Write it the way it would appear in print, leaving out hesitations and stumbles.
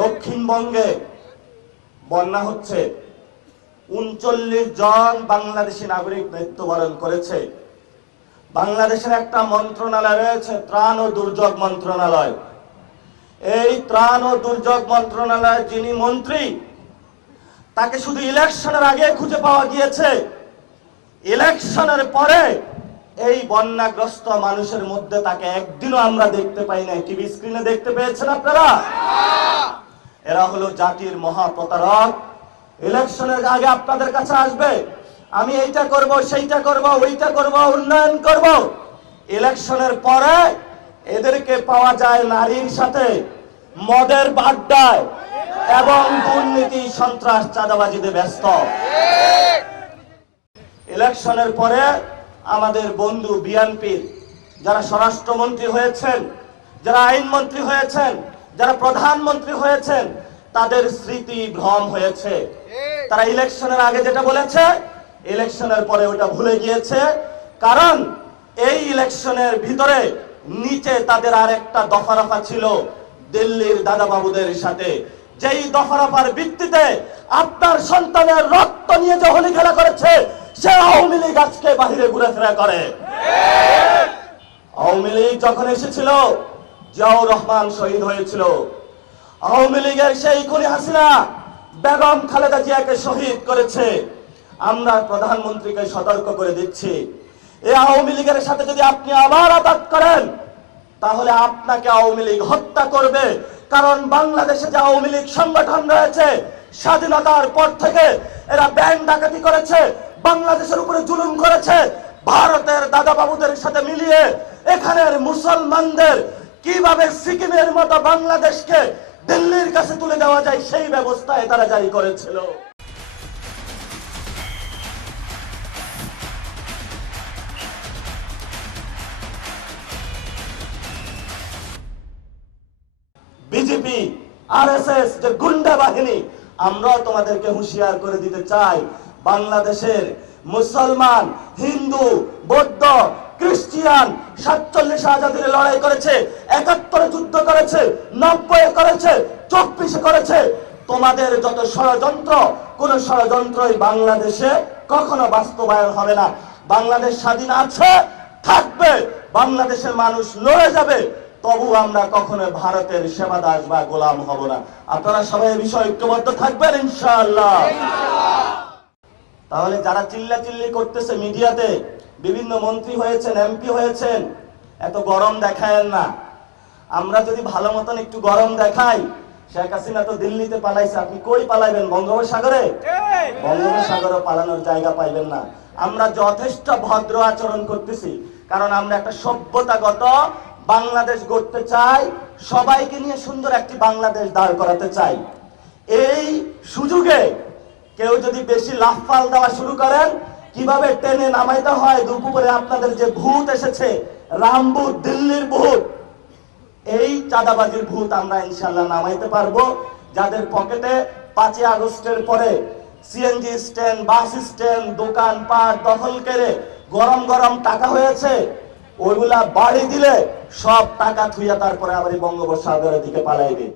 দক্ষিণবঙ্গে বন্যা হচ্ছে, ৩৯ জন বাংলাদেশি নাগরিক মৃত্যুবরণ করেছে। বাংলাদেশের একটা মন্ত্রণালয় রয়েছে, ত্রাণ ও দুর্যোগ মন্ত্রণালয়। এই ত্রাণ ও দুর্যোগ মন্ত্রণালয়ের যিনি মন্ত্রী, তাকে শুধু ইলেকশনের আগে খুঁজে পাওয়া গিয়েছে। ইলেকশনের পরে এই বন্যাগ্রস্ত মানুষের মধ্যে তাকে একদিনও আমরা দেখতে পাই না। টিভি স্ক্রিনে দেখতে পেয়েছেন আপনারা? এরা হলো জাতির মহাপ্রতারক। ইলেকশনের আগে আপনাদের কাছে আসবে, আমি এইটা করব, সেইটা করব, ওইটা করব, উন্নয়ন করব। ইলেকশনের পরে এদেরকে পাওয়া যায় নারীর সাথে, মদের আড্ডায় এবং দুর্নীতি, সন্ত্রাস, চাঁদাবাজিতে ব্যস্ত। ইলেকশনের পরে আমাদের বন্ধু বিএনপির যারা স্বরাষ্ট্রমন্ত্রী হয়েছেন, যারা আইনমন্ত্রী হয়েছেন, যারা প্রধানমন্ত্রী হয়েছেন, তাদের স্মৃতি ভ্রম হয়েছে। তারা ইলেকশনের আগে যেটা বলেছে, ইলেকশনের পরে ওটা ভুলে গিয়েছে। কারণ এই ইলেকশনের ভিতরে নিচে তাদের আর একটা দফারফা ছিল দিল্লির দাদাবাবুদের সাথে, যেই দফারফার ভিত্তিতে আপনার সন্তানের রক্ত নিয়ে যে হোলি খেলা করেছে, সে আওয়ামী লীগ আজকে বাহিরে ঘুরেফেরা করে। আওয়ামী লীগ যখন এসেছিল, জিয়াউর রহমান শহীদ হয়েছিল। আওয়ামী লীগের সেই খুনি হাসিনা বেগম খালেদা জিয়াকে শহীদ করেছে। আমরা প্রধানমন্ত্রীকে সতর্ক করে দিচ্ছি, এই আওয়ামী লীগের সাথে যদি আপনি আবার আঘাত করেন, তাহলে আপনাকে আওয়ামী লীগ হত্যা করবে। কারণ বাংলাদেশে যে আওয়ামী লীগ সংগঠন রয়েছে, স্বাধীনতার পর থেকে এরা ব্যাংক ডাকাতি করেছে, বাংলাদেশের উপরে জুলুম করেছে। ভারতের দাদাবাবুদের সাথে মিলিয়ে এখানের মুসলমানদের কিভাবে সিকিমের মতো বাংলাদেশকে দিল্লির কাছে তুলে দেওয়া যায়, সেই ব্যবস্থায় তারা জারি করেছিল। বিজেপি, আরএসএস যে গুন্ডা বাহিনী, আমরাও তোমাদেরকে হুঁশিয়ার করে দিতে চাই, বাংলাদেশের মুসলমান, হিন্দু, বৌদ্ধ, খ্রিস্টিয়ান 47 আজাদির লড়াই করেছে, 71 যুদ্ধ করেছে, 90 করেছে, 24 করেছে। তোমাদের যত ষড়যন্ত্র, কোন ষড়যন্ত্রই বাংলাদেশে কখনো বাস্তবায়ন হবে না। বাংলাদেশ স্বাধীন আছে, থাকবে, বাংলাদেশের মানুষ লড়ে যাবে, তবু আমরা কখনো ভারতের সেবাদাস বা গোলাম হব না। আপনারা সবাই এই বিষয়ে ঐক্যবদ্ধ থাকবেন ইনশাআল্লাহ। তাহলে যারা চিল্লাচিল্লি করতেছে মিডিয়াতে, বিভিন্ন মন্ত্রী হয়েছেন, এমপি হয়েছেন, এত গরম দেখায়েন না। আমরা যদি ভালো মতন একটু গরম দেখাই, শেখ হাসিনা তো দিল্লিতে পালাইছে, আপনি কই পালাইবেন? বঙ্গোপসাগরে? বঙ্গোপসাগরে পালানোর জায়গা পাইবেন না। আমরা যথেষ্ট ভদ্র আচরণ করতেছি, কারণ আমরা একটা সভ্যতাগত বাংলাদেশ গড়তে চাই, সবাইকে নিয়ে সুন্দর একটি বাংলাদেশ দাঁড় করাতে চাই। এই সুযোগে কেউ যদি বেশি লাফাল দেওয়া শুরু করেন, কিভাবে টেনে নামাইতে হয়, দুপুরে আপনাদের যে ভূত এসেছে, রামভূত, দিল্লির ভূত, এই চাঁদাবাজির ভূত আমরা ইনশাল্লাহ নামাইতে পারবো। যাদের পকেটে 5 আগস্টের পরে সিএনজি স্ট্যান্ড, বাস স্ট্যান্ড, দোকানপাট দখল করে গরম গরম টাকা হয়েছে, ওইগুলা বাড়ি দিলে সব টাকা থুইয়া তারপরে আবার এই বঙ্গোপসাগরের দিকে পালাইবে।